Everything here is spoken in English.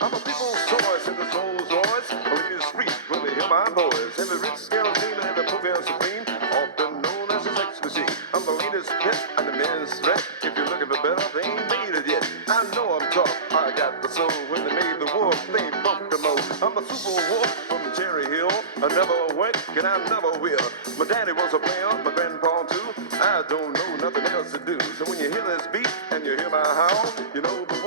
I'm a people's choice in this Rolls Royce. In the street when they hear my voice. Every rich scale dealer and the poor supreme, often known as a sex machine. I'm the latest pet and the men's threat. If you're looking for better, they ain't made it yet. I know I'm tough, I got the soul. When they made the wolf, they broke the mold. I'm a super wolf from Cherry Hill. I never went, and I never will. My daddy was a player, my grandpa too. I don't know nothing else to do. So when you hear this beat and you hear my howl, you know the